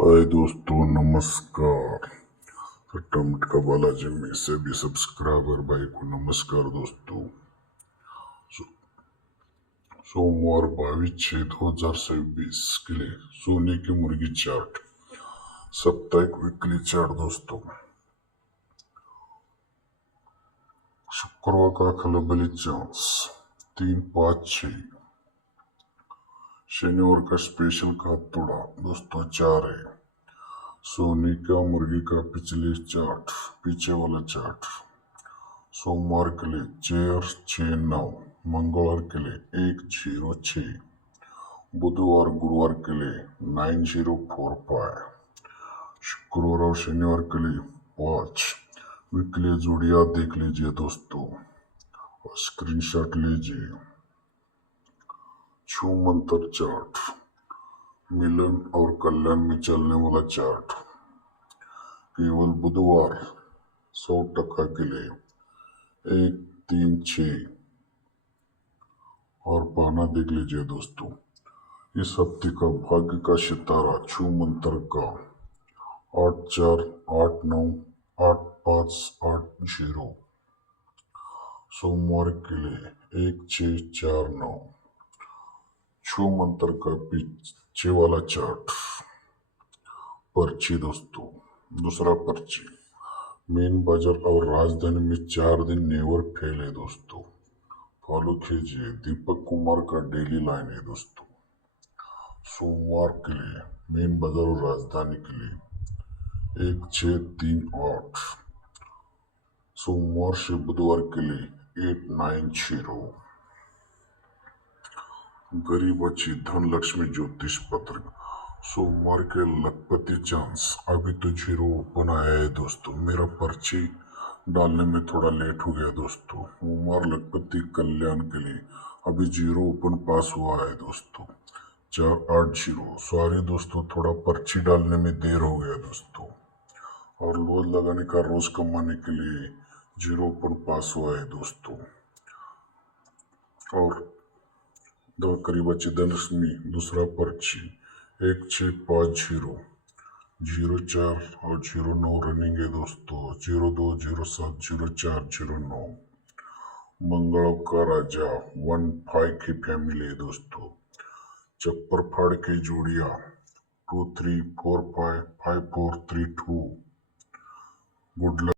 हाय दोस्तों, नमस्कार। सट्टा मटका बालाजी में सभी सब्सक्राइबर भाई को नमस्कार दोस्तों। सो- सोमवार 22/6/2026 के लिए सोने की मुर्गी चार्ट, साप्ताहिक वीकली चार्ट दोस्तों। शुक्रवार का खलबली चांस 3, 5, 6। शनिवार का स्पेशल का तोड़ा दोस्तों 4 है। सोने का मुर्गी का पीछे वाला चार्ट सोमवार के लिए 4, 6, 9, मंगलवार के लिए 1, 0, 6, बुधवार गुरुवार के लिए 9, 0, 4, 5, शुक्रवार और शनिवार के लिए 5। वीकली जोड़िया देख लीजिए दोस्तों और स्क्रीनशॉट लीजिए। छू मंत्र चार्ट, मिलन और कल्याण में चलने वाला चार्ट केवल बुधवार 100% के लिए 1, 3, 6 और पाना देख लीजिए दोस्तों। इस हफ्ते का भाग्य का सितारा छू मंत्र का 8, 4, 8, 9, 8, 5, 8, 0। सोमवार के लिए 1, 6, 4, 9। छू मंत्र का पीछे वाला चार्ट पर्ची दोस्तों। दूसरा पर्ची मेन बाजार और राजधानी में 4 दिन नेवर फेल है दोस्तों। फॉलो कीजिए। दीपक कुमार का डेली लाइन है दोस्तों। सोमवार के लिए मेन बाजार और राजधानी के लिए 1, 6, 3, 8। सोमवार से बुधवार के लिए 8, 9, 0। गरीब अच्छी धन लक्ष्मी ज्योतिष पत्र सोमवार के लखपति चांस अभी तो 0 ओपन आया है दोस्तों। मेरा पर्ची डालने में थोड़ा लेट हो गया दोस्तों। सोमवार लखपति कल्याण के लिए अभी 0 ओपन पास हुआ है दोस्तों। 4, 8, 0। सॉरी दोस्तों, थोड़ा पर्ची डालने में देर हो गया दोस्तों। और रोज लगाने का रोज कमाने के लिए 0 ओपन पास हुआ है दोस्तों। और दो करीब अच्छी धनलक्ष्मी दूसरा पर्ची 1, 6, 5, 0, 0, 4 और 0, 9 रनिंग है दोस्तों। 0, 2, 0, 7, 0, 4, 0, 9। मंगल का राजा 1, 5 की फैमिली है दोस्तों। चक्कर फाड़ के जोड़िया 2, 3, 4, 5, 5, 4, 3, 2। Good luck.